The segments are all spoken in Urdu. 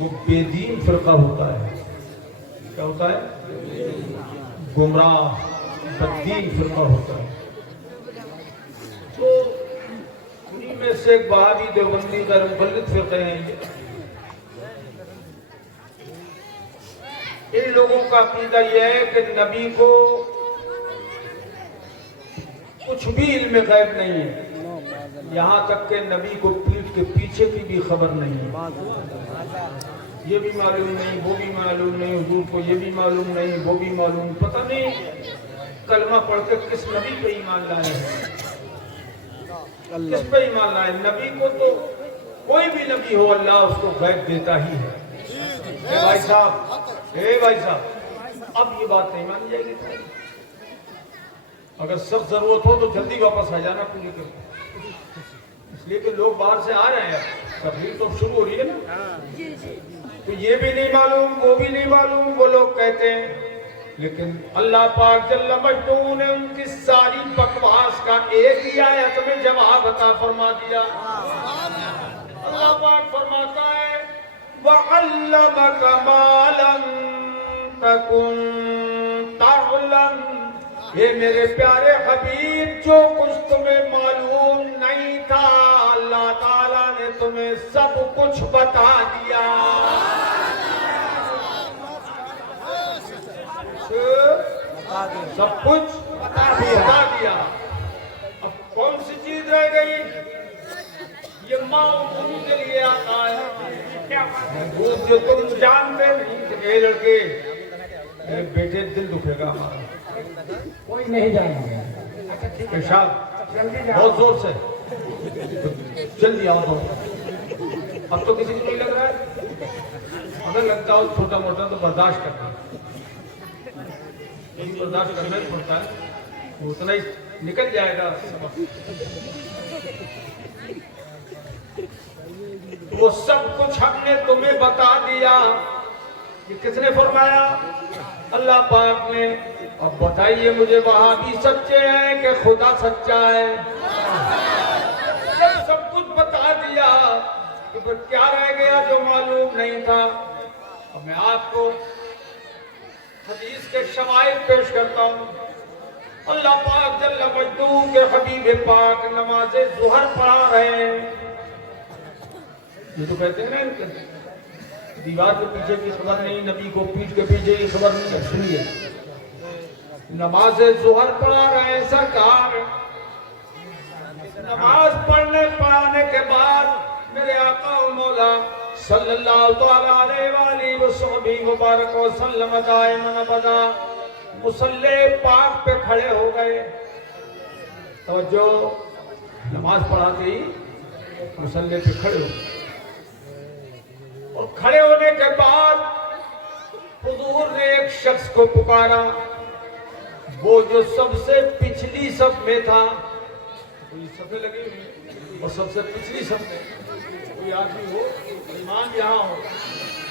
وہ بے دین فرقہ ہوتا ہے. کیا ہوتا ہے؟ گمراہ بدین فرقہ ہوتا ہے. تو انہیں میں سے ایک وہابی دیوبندی غیر مقلد فرقے ہیں. ان لوگوں کا عقیدہ یہ ہے کہ نبی کو کچھ بھی علم غیب نہیں ہے، یہاں تک کہ نبی کو پیٹھ کے پیچھے کی بھی خبر نہیں ہے. یہ بھی معلوم نہیں، وہ بھی معلوم نہیں، حضور کو یہ بھی معلوم نہیں، وہ بھی معلوم. پتہ نہیں کلمہ پڑھ کے کس نبی پہ ایمان لائے ہیں، کس پہ ایمان لائے. نبی کو تو کوئی بھی نبی ہو اللہ اس کو غیب دیتا ہی ہے. بھائی صاحب اب یہ بات نہیں مانی جائے گی. اگر سخت ضرورت ہو تو جلدی واپس آ جانا پوری کر، اس لیے کہ لوگ باہر سے آ رہے ہیں، تقریر تو شروع ہو رہی ہے نا. تو یہ بھی نہیں معلوم، وہ بھی نہیں معلوم، وہ لوگ کہتے ہیں. لیکن اللہ پاک جل مجدہ نے ان کی ساری بکواس کا ایک ہی آیت میں جواب عطا فرما دیا. اللہ پاک فرماتا ہے وَعَلَّمَكَ مَا لَمْ تَكُنْ تَعْلَمُ. یہ میرے پیارے حبیب جو کچھ تمہیں معلوم نہیں تھا اللہ تعالیٰ نے تمہیں سب کچھ بتا دیا. سب کچھ بتا دیا. اب کون سی چیز رہ گئی؟ یہ ماں دودھ کے لیے آتا ہے. دودھ جو تم جانتے نہیں. اے لڑکے میرے بیٹے دل دکھے گا ہمارا. کوئی نہیں جائے گا. پیشاب بہت زور سے جلدی آؤ. تو اب تو کسی کو نہیں لگ رہا ہے. اگر لگتا ہو چھوٹا موٹا تو برداشت کرنا، برداشت کرنا ہی پڑتا ہے. اتنا ہی نکل جائے گا. وہ سب کچھ ہم نے تمہیں بتا دیا. یہ کس نے فرمایا؟ اللہ پاک نے. اب بتائیے مجھے وہابی سچے ہیں کہ خدا سچا ہے؟ سب کچھ بتا دیا تو پھر کیا رہ گیا جو معلوم نہیں تھا؟ اب میں آپ کو حدیث کے شمائل پیش کرتا ہوں. اللہ پاک جل مجدہ کے حبیب پاک نماز ظہر پڑھا رہے ہیں. یہ تو کہتے ہیں نا دیوار کے پیچھے کی خبر نہیں، نبی کو پیٹھ کے پیچھے کی خبر نہیں. سنیے، نماز ظہر پڑھا رہے ہیں سرکار. نماز پڑھانے کے بعد میرے آقا و مولا صلی اللہ تعالیٰ علیہ وآلہ وسلم مبارک وسلم دائما ابدا مصلی پاک پہ کھڑے ہو گئے. توجہ، نماز پڑھاتے ہی مصلی پہ کھڑے ہو گئے. اور کھڑے ہونے کے بعد حضور نے ایک شخص کو پکارا، وہ جو سب سے پچھلی صف میں تھا. کوئی صفیں لگی ہوئی اور سب سے پچھلی صف میں کوئی آدمی ہو، امام یہاں ہو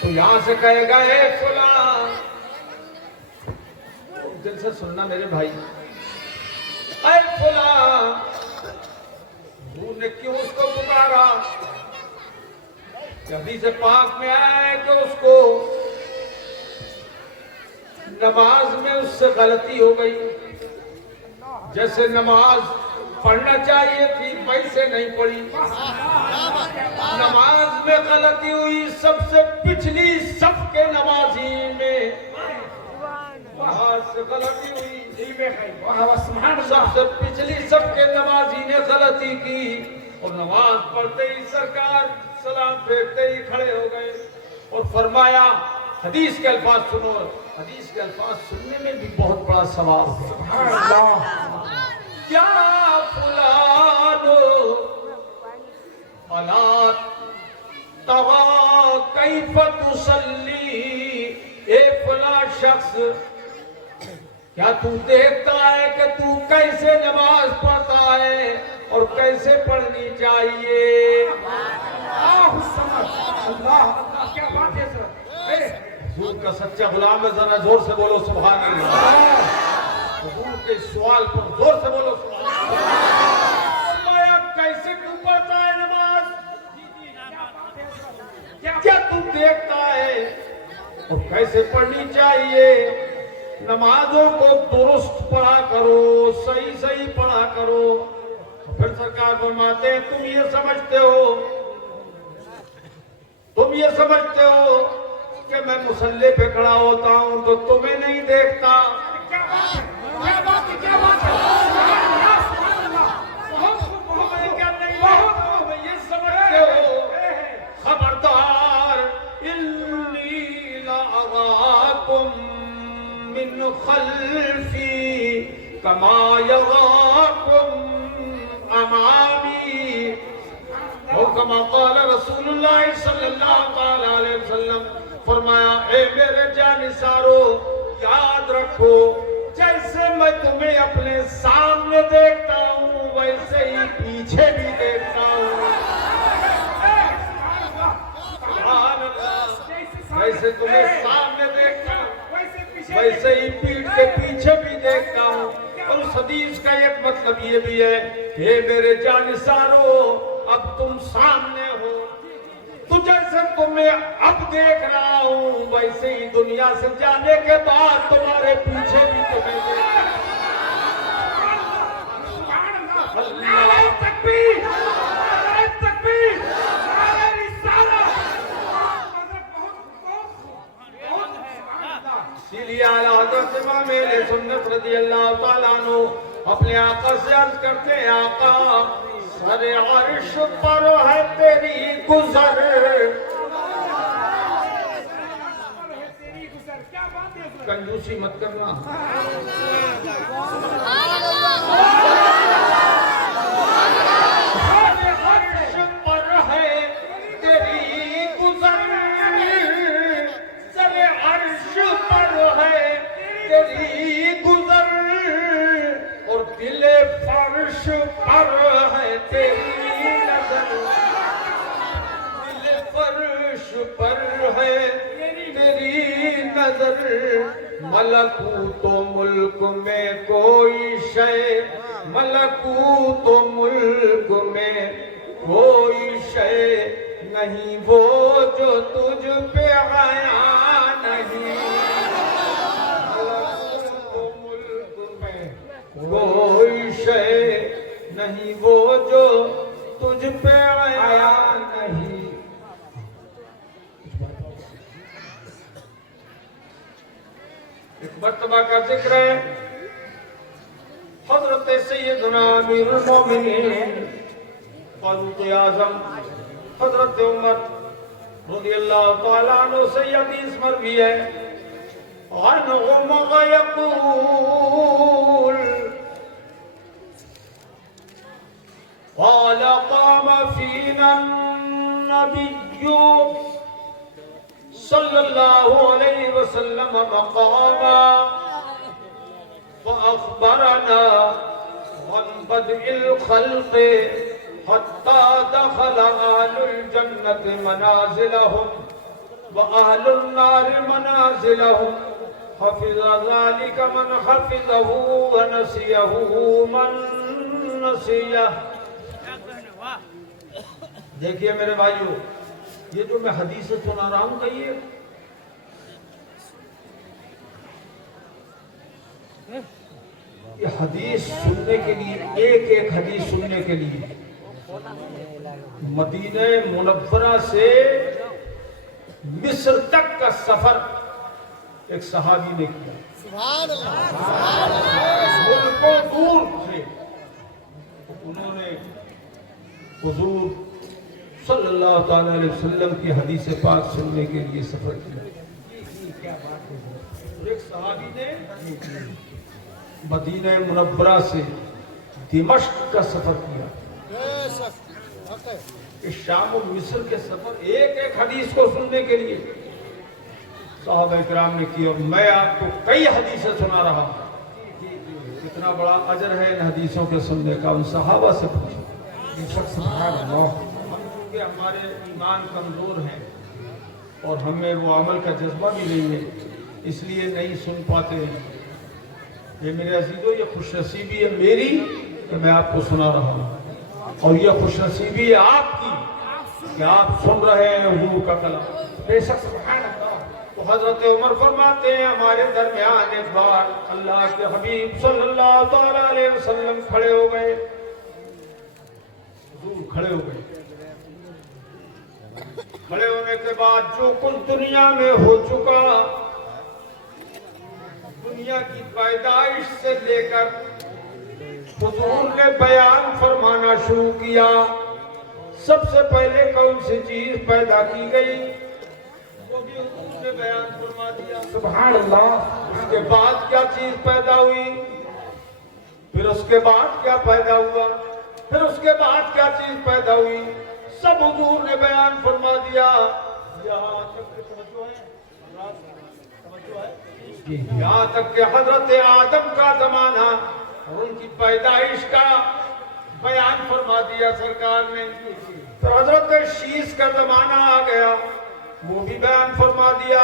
تو یہاں سے کہے گا اے فلاں. دل سے سننا میرے بھائی، اے فلاں. حضور نے کیوں اس کو پکارا؟ حدیث پاک میں آیا ہے کہ اس کو نماز میں اس سے غلطی ہو گئی. جیسے نماز پڑھنا چاہیے تھی ویسے نہیں پڑھی. نماز میں غلطی ہوئی. سب سے پچھلی صف کے نمازی میں وہاں سے غلطی ہوئی. سب سے پچھلی صف کے نمازی نے غلطی کی اور نماز پڑھتے ہی سرکار سلام پھیرتے ہی کھڑے ہو گئے اور فرمایا، حدیث کے الفاظ سنو. حدیث کے الفاظ سننے میں بھی بہت بڑا ثواب ہے. کیا فلان الا ترى کیف تصلی. اے فلاں شخص، کیا تو دیکھتا ہے کہ تو کیسے نماز پڑھتا ہے اور کیسے پڑھنی چاہیے؟ اللہ کیا بات ہے سر. حضور کا سچا غلام ہے. ذرا زور سے بولو سبحان اللہ. حضور کے سوال پر زور سے بولو سبحان اللہ. کیسے تو پڑھتا ہے نماز؟ کیا تو دیکھتا ہے اور کیسے پڑھنی چاہیے. نمازوں کو درست پڑھا کرو, صحیح صحیح پڑھا کرو. پھر سرکار فرماتے ہیں تم یہ سمجھتے ہو کہ میں مصلی پہ کھڑا ہوتا ہوں تو تمہیں نہیں دیکھتا. کیا بات ہے, کیا بات ہے, کیا بات ہے. تمہیں کیا نہیں دیکھتا, تمہیں یہ سمجھتے ہو. خبردار, انی لا اراکم من خلفی کما یراکم امامی. اور کما قال رسول اللہ صلی اللہ علیہ وسلم, فرمایا اے میرے جانثارو یاد رکھو جیسے میں تمہیں اپنے سامنے دیکھتا ہوں ویسے ہی پیچھے بھی دیکھتا ہوں. سبحان اللہ, ویسے تمہیں سامنے دیکھتا ہوں ویسے ہی پیٹھ کے پیچھے بھی دیکھتا ہوں. اور اس حدیث کا ایک مطلب یہ بھی ہے کہ میرے جانثارو اب تم سامنے ہو تو جیسے تمہیں اب دیکھ رہا ہوں ویسے ہی دنیا سے جانے کے بعد تمہارے پیچھے بھی تمہیں دیکھتا ہوں. نعرہ تکبیر, نعرہ تکبیر, نعرہ رسالت. اسی لیے اعلیٰ حضرت امام اہل سنت رضی اللہ تعالیٰ عنہ اپنے آقا سے عرض کرتے ہیں آقا سر عرش پر ہے تیری گزر. کنجوسی مت کرنا. عرش پر ہے تیری گزر, سر عرش پر ہے تیری گزر, اور دل فرش پر ہے تیری نظر. دل فرش پر ہے تیری نظر. ملکوت و ملک میں کوئی شے, ملکوت و ملک میں کوئی شے نہیں وہ جو تجھ پہ آیا نہیں. ملکوت و ملک میں کوئی شے نہیں وہ جو تجھ پہ آیا نہیں. ایک مرتبہ کا ذکر ہے, حضرت سیدنا امیر المومنین فاروق اعظم حضرت عمر رضی اللہ تعالیٰ عنہ سے یہ حدیث مروی ہے. عن عمر یقول قال قام فینا النبی صلی اللہ علیہ وسلم مقاما فأخبرنا عن بدء الخلق حتى دخل أهل الجنة منازلهم وأهل النار منازلهم حفظ ذلك من حفظه ونسيه من نسيه. دیکھیے میرے بھائیو, یہ جو میں حدیث سنا رہا ہوں کہیے یہ حدیث سننے کے لیے ایک ایک حدیث سننے کے لیے مدینہ منورہ سے مصر تک کا سفر ایک صحابی نے کیا. سبحان اللہ. ملکوں دور سے انہوں نے حضور صلی اللہ تعالی علیہ وسلم کی حدیث پاک سننے کے لیے سفر کیا. ایک صحابی نے مدینہ منورہ سے دمشق کا سفر کیا. شام و مصر کے سفر ایک ایک حدیث کو سننے کے لیے صحابہ کرام نے کی. اور میں آپ کو کئی حدیثیں سنا رہا ہوں. کتنا بڑا اجر ہے ان حدیثوں کے سننے کا. ان صحابہ سے پوچھو. سبحان اللہ. کہ ہمارے ایمان کمزور ہیں اور ہمیں وہ عمل کا جذبہ بھی نہیں ہے, اس لیے نہیں سن پاتے ہیں. یہ میرے عزیزو یہ خوش نصیبی ہے میری کہ میں آپ کو سنا رہا ہوں, اور یہ خوش نصیبی ہے آپ کی کہ آپ سن رہے ہیں حضور کا کلام. بے شک سبحان اللہ. تو حضرت عمر فرماتے ہیں ہمارے درمیان ایک بار اللہ کے حبیب صلی اللہ تعالی علیہ وسلم کھڑے ہو گئے. حضور کھڑے ہو گئے. کھڑے ہونے کے بعد جو کچھ دنیا میں ہو چکا، دنیا کی پیدائش سے لے کر حضور نے بیان فرمانا شروع کیا. سب سے پہلے کون سی چیز پیدا کی گئی وہ بھی حضور نے بیان فرما دیا. سبحان اللہ. اس کے بعد کیا چیز پیدا ہوئی، پھر اس کے بعد کیا پیدا ہوا، پھر اس کے بعد کیا چیز پیدا ہوئی، سب حضور نے بیان فرما دیا. یہاں تک کہ توجہ ہے، یہاں تک کہ حضرت آدم کا زمانہ اور ان کی پیدائش کا بیان فرما دیا سرکار نے. تو حضرت شیش کا زمانہ آ گیا، وہ بھی بیان فرما دیا.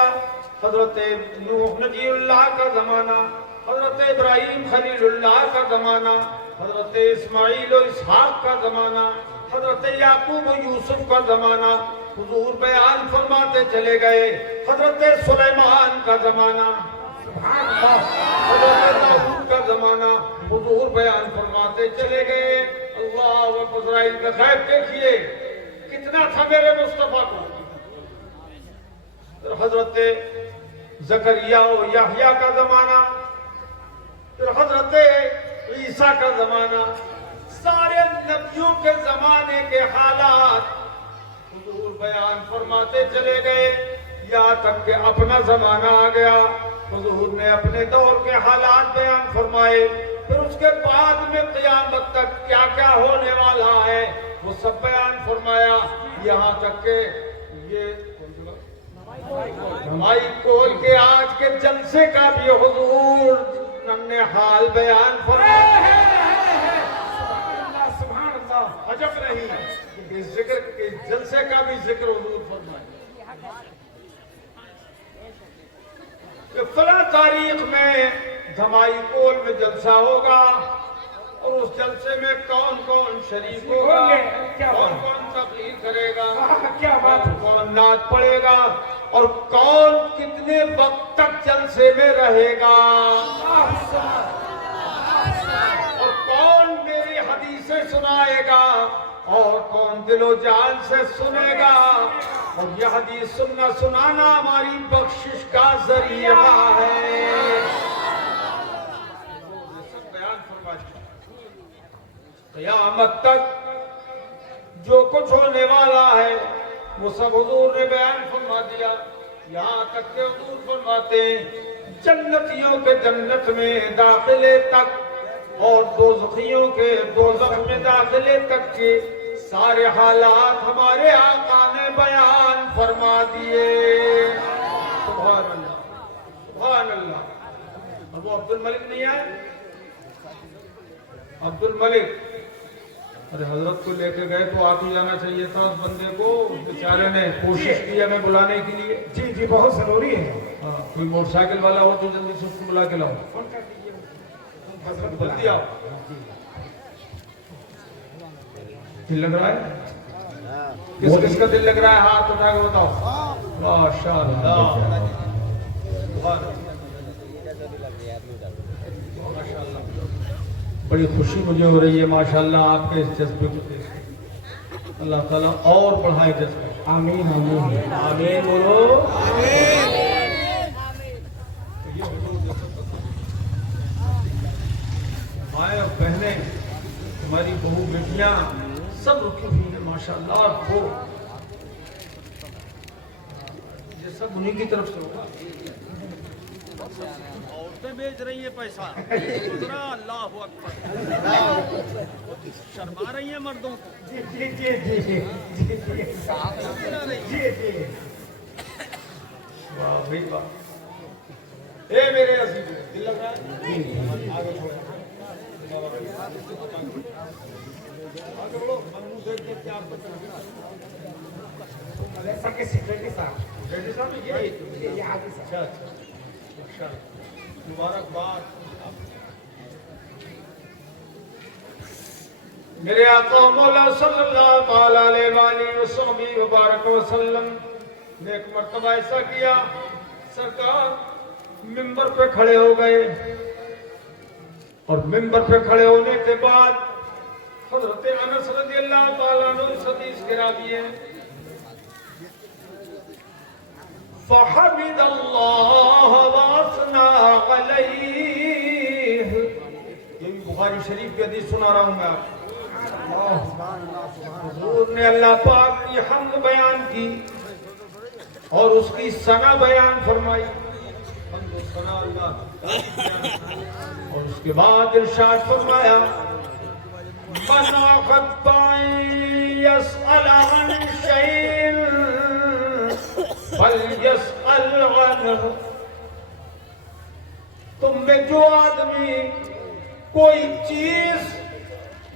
حضرت نوح نبی اللہ کا زمانہ، حضرت ابراہیم خلیل اللہ کا زمانہ، حضرت اسماعیل و اسحاق کا زمانہ، حضرت یعقوب و یوسف کا زمانہ حضور بیان فرماتے چلے گئے. حضرت سلیمان کا زمانہ، حضرت داؤد کا زمانہ حضور بیان فرماتے چلے گئے. اللہ و اسرائیل کا غیب دیکھیے کتنا تھا میرے مصطفیٰ کو. حضرت زکریا و یحییٰ کا زمانہ، پھر حضرت عیسیٰ کا زمانہ، سارے نبیوں کے زمانے کے حالات حضور بیان فرماتے چلے گئے. یہاں تک کہ اپنا زمانہ آ گیا، حضور نے اپنے دور کے حالات بیان فرمائے. پھر اس کے بعد میں قیامت تک کیا کیا ہونے والا ہے وہ سب بیان فرمایا. یہاں تک کہ یہ ہماری کول کے آج کے جلسے کا بھی حضور نے حال بیان فرمایا. سبحان اللہ. عجب نہیں کہ ذکر کے جلسے کا بھی ذکر حضور فرمایا کہ فلاں تاریخ میں دھمائی کول میں جلسہ ہوگا اور اس جلسے میں کون کون شریک ہوگا، کون کون تقریر کرے گا، کیا بات ہے. کون نعت پڑھے گا اور کون کتنے وقت تک جلسے میں رہے گا اور کون میری حدیثیں سنائے گا اور کون دل و جان سے سنے گا. اور یہ حدیث سننا سنانا ہماری بخشش کا ذریعہ ہے. قیامت تک جو کچھ ہونے والا ہے وہ سب حضور نے بیان فرما دیا. یہاں تک کہ حضور فرماتے ہیں جنتیوں کے جنت میں داخلے تک اور دوزخیوں کے دوزخ میں داخلے تک کے سارے حالات ہمارے آقا نے بیان فرما دیے. سبحان اللہ سبحان اللہ. اور وہ عبد الملک نہیں آئے؟ عبد الملک ارے حضرت کو لے کے گئے تو آپ ہی جانا چاہیے تھا. اس بندے کو بیچارے نے کوشش کی ہمیں بلانے کے لیے. جی جی بہت ضروری ہے. ہاں کوئی موٹر سائیکل والا ہو تو جلدی سے اس کو بلا کے لاؤ. جلدی آؤ. دل لگ رہا ہے؟ کس کس کا دل لگ رہا ہے ہاتھ اٹھا کے بتاؤ. ماشاء اللہ بڑی خوشی مجھے ہو رہی ہے ماشاءاللہ آپ کے اس جذبے کو دیکھ کے. اللہ تعالیٰ اور بڑھائے جذبے. آمین آمین آمین بولو. مائیں اور بہنیں ہماری بہو بیٹیاں سب رکی ہوئی ہیں ماشاءاللہ. اور وہ یہ سب انہی کی طرف سے ہوگا. عورتیں بیچ رہی ہیں پیسہ. اللہ اکبر. شرما رہی ہیں مردوں کو. جی جی جی جی جی جی جی. واہ بھائی واہ. اے میرے عزیز دل لگ رہا ہے؟ آگے بڑھو. آگے بڑھو. منو دیکھ کے کیا آپ بتائیں. سب کے سیکرٹری صاحب. ریڈی صاحب یہ آگے سے. اچھا اچھا مبارکباد. میرے آقا و مولا صلی اللہ تعالی علیہ وآلہ وسلم وبارک وسلم نے ایک مرتبہ ایسا کیا، سرکار منبر پہ کھڑے ہو گئے، اور منبر پہ کھڑے ہونے کے بعد حضرت انس رضی اللہ تعالیٰ عنہ اس حدیث کے راوی ہیں، فحمد اللہ واسنا علیہ، یہ بھی بخاری شریف کی حدیث سنا رہا ہوں میں حضور نے اللہ پاک کی حمد بیان کی اور اس کی ثنا بیان فرمائی، حمد و ثنا اللہ، اور اس کے بعد ارشاد فرمایا من احب ان يسأل عن شيء فليسأل عنه، تم میں جو آدمی کوئی چیز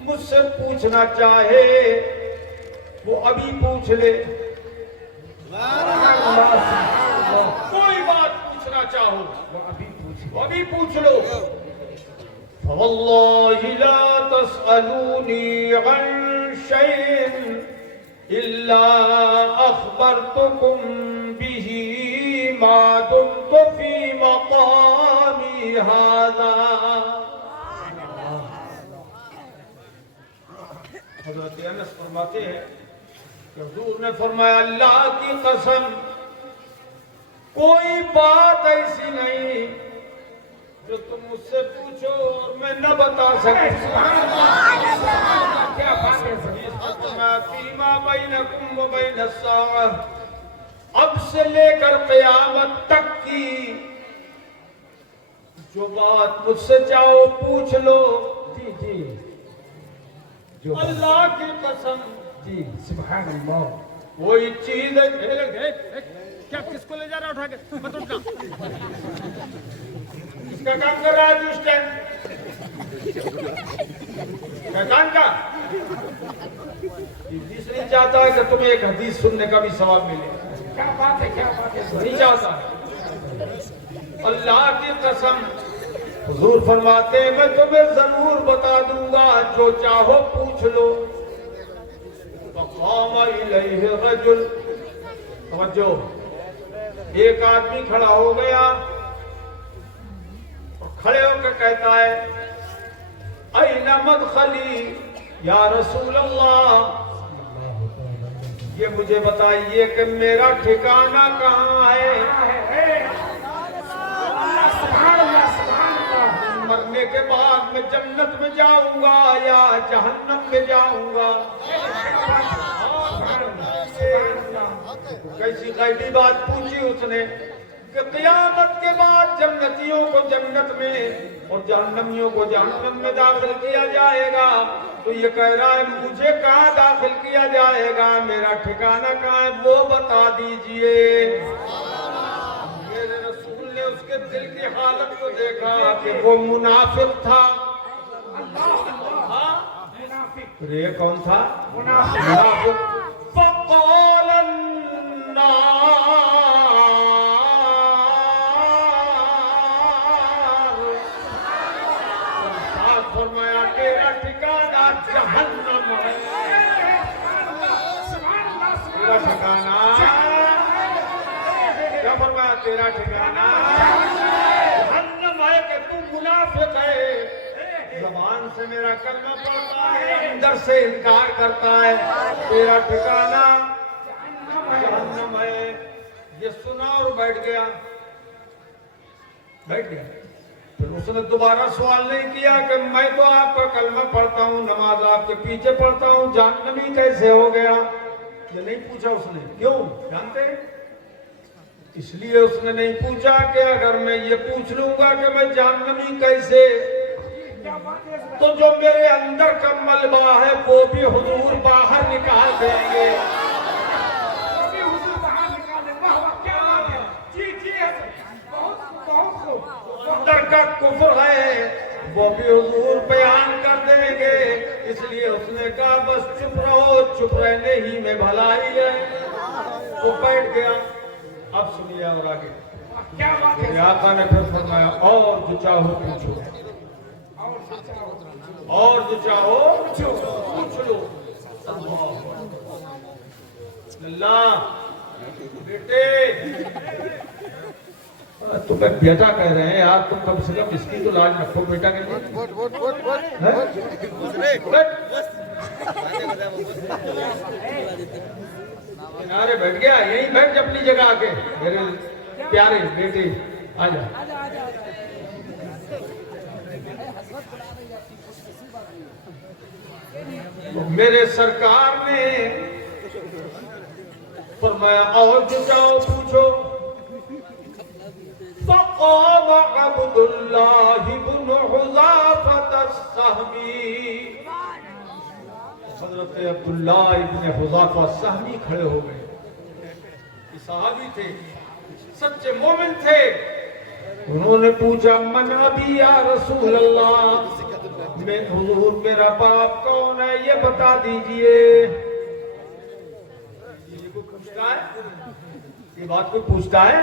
مجھ سے پوچھنا چاہے وہ ابھی پوچھ لے، کوئی بات پوچھنا چاہو وہ ابھی پوچھ لو، فواللہ لا تسألونی عن شیء الا اخبرتکم به ما دمت فی مقامی ھذا۔ حضرت انس فرماتے ہیں کہ حضور نے فرمایا اللہ کی قسم کوئی بات ایسی نہیں جو تم مجھ سے پوچھو اور میں نہ بتا سکوں، کیا بات ہے فرمایا فیما بینکم و بین الساعہ، اب سے لے کر قیامت تک کی جو بات مجھ سے چاہو پوچھ لو، جی جی جو اللہ کی قسم جی سبحان اللہ، کوئی چیز کیا کس کو لے جا رہا اٹھا کے اس کا کام کر رہا ہے اس ٹائم کیا کام کا حدیث نہیں چاہتا ہے کہ تمہیں ایک حدیث سننے کا بھی ثواب ملے، کیا بات ہے کیا بات ہے، نہیں چاہتا، اللہ کی قسم حضور فرماتے ہیں میں تمہیں ضرور بتا دوں گا جو چاہو پوچھ لو۔ فقام الیہ رجل، توجہ، ایک آدمی کھڑا ہو گیا اور کھڑے ہو کر کہتا ہے این مدخلی یا رسول اللہ، یہ مجھے بتائیے کہ میرا ٹھکانہ کہاں ہے، مرنے کے بعد میں جنت میں جاؤں گا یا جہنم میں جاؤں گا، کیسی غیبی بات پوچھی اس نے کہ قیامت کے بعد جنتیوں کو جنت میں اور جہنمیوں کو جہنم میں داخل کیا جائے گا، تو یہ کہہ رہا ہے مجھے کہاں داخل کیا جائے گا، میرا ٹھکانہ کہاں ہے وہ بتا دیجئے۔ میرے رسول نے اس کے دل کی حالت کو دیکھا کہ وہ منافق تھا، یہ کون تھا؟ منافق۔ فقال النار، فرمایا تیرا ٹھکانہ جہنم ہے، تیرا ٹھکانہ کیا فرمایا، تیرا ٹھکانہ جہنم ہے کہ تو منافق ہے، زبان سے میرا کلمہ پڑھتا ہے اندر سے انکار کرتا ہے، تیرا ٹھکانہ جہنم ہے۔ یہ سنا اور بیٹھ گیا، پھر اس نے دوبارہ سوال نہیں کیا کہ میں تو آپ کا کلمہ پڑھتا ہوں، نماز آپ کے پیچھے پڑھتا ہوں، جہنمی کیسے ہو گیا، یہ نہیں پوچھا اس نے۔ کیوں جانتے ہیں؟ اس لیے اس نے نہیں پوچھا کہ اگر میں یہ پوچھ لوں گا کہ میں جہنمی کیسے، تو جو میرے اندر کا ملبہ ہے وہ بھی حضور باہر نکال دیں گے، اندر کا کفر ہے وہ بھی حضور بیان کر دیں گے، اس لیے اس نے کہا بس چپ رہو، چپ رہنے ہی میں بھلائی ہے، وہ بیٹھ گیا۔ اب سنیے اور آگے میرے آقا نے پھر فرمایا اور جو چاہو پوچھو، اور جو چاہو پوچھ لو. اللہ بیٹے تمہیں بیٹا کہہ رہے ہیں یار, تم کم سے کم اس کی تو لاج رکھو بیٹا کے لیے. کنارے بیٹھ گیا, یہیں بیٹھ اپنی جگہ آ کے. میرے پیارے بیٹے آ جا. میرے سرکار نے فرمایا اور جو چاہو پوچھو. فقام عبد اللہ بن حذافۃ السہمی, حضرت عبداللہ ابن حذافہ السہمی کھڑے ہو گئے. یہ صحابی تھے, سچے مومن تھے. انہوں نے پوچھا من ابی یا رسول اللہ, میں حضور میرا باپ کون ہے یہ بتا دیجئے. یہ کوئی پوچھتا ہے, یہ بات کوئی پوچھتا ہے,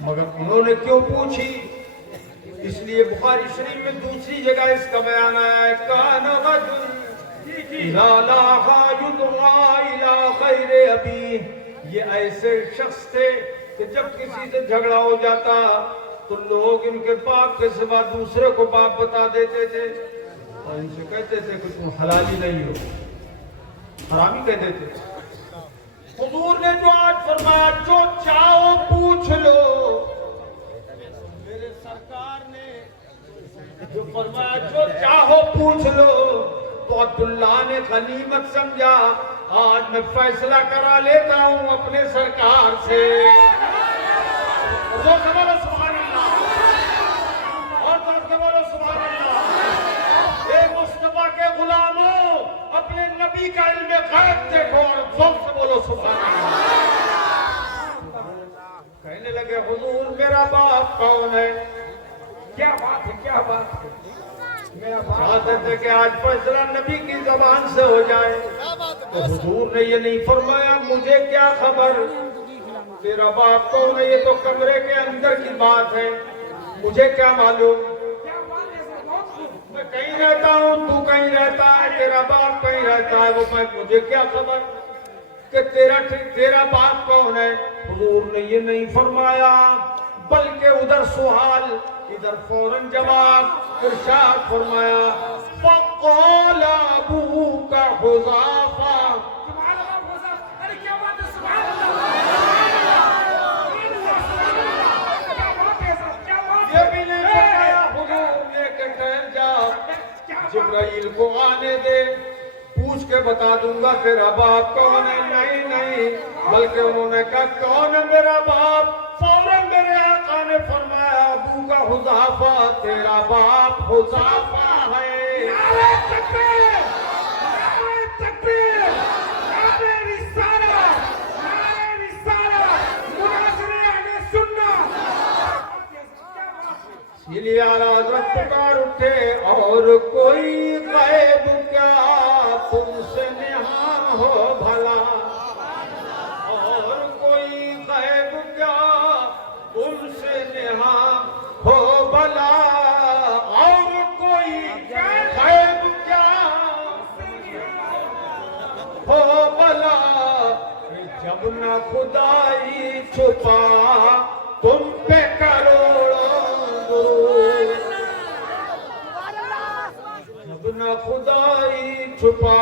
مگر انہوں نے کیوں پوچھی؟ اس لیے بخاری شریف میں دوسری جگہ اس کا بیان آیا ہے کان رجل اذا لاقى يدعى الى غیر ابی. یہ ایسے شخص تھے کہ جب کسی سے جھگڑا ہو جاتا تو لوگ ان کے باپ کے سوا دوسرے کو باپ بتا دیتے تھے اور ان سے کہتے تھے کہ تم حلالی نہیں ہو, حرامی کہتے تھے. حضور نے جو آج فرمایا جو چاہو پوچھ لو, میرے سرکار نے جو فرمایا جو چاہو پوچھ لو, تو عبداللہ نے غنیمت سمجھا آج میں فیصلہ کرا لیتا ہوں اپنے سرکار سے. وہ بولو سبحان اللہ, اور بولو سبحان اللہ. اے مصطفیٰ کے غلاموں, اپنے نبی کا علم غیب دیکھو اور ذوق سے بولو سبحان اللہ. کہنے لگے حضور میرا باپ کون ہے؟ کیا بات ہے, کیا بات ہے. میرا باپ چاہتے تھے کہ آج فیصلہ نبی کی زبان سے ہو جائے. تو حضور نے یہ نہیں فرمایا مجھے کیا خبر تیرا باپ کون ہے, یہ تو کمرے کے اندر کی بات ہے, مجھے کیا معلوم. میں کہیں رہتا ہوں, تو کہیں رہتا ہے, تیرا باپ کہیں رہتا ہے, وہ مجھے کیا خبر کہ تیرا باپ کون ہے. حضور نے یہ نہیں فرمایا بلکہ ادھر سوال ادھر فوراً جواب. ارشاد فرمایا فقال ابوک حذافہ. یہ بھی نہیں فرمایا حضور نے کہ ٹھہر جا, جبرائیل کو آنے دے, پوچھ کے بتا دوں گا تیرا باپ کون ہے. نہیں نہیں, بلکہ انہوں نے کہا کون ہے میرا باپ. فوراً میرے آقا نے فرمایا ابو کا حذافہ, تیرا باپ حذافہ ہے. نعرہ تکبیر, نعرہ تکبیر, نعرہ رسالت, نعرہ رسالت, مناظر اہل سنت. اسی لیے اعلیٰ حضرت پکار اٹھے اور کوئی غیب کیا تم سے نہاں ہو بھلا, اور کوئی غیب کیا تم سے نہاں ہو بھلا, اور کوئی غیب کیا ہو بھلا. جب نہ خدائی چھپا تم پہ کروڑوں درود, جب نہ خدائی چھپا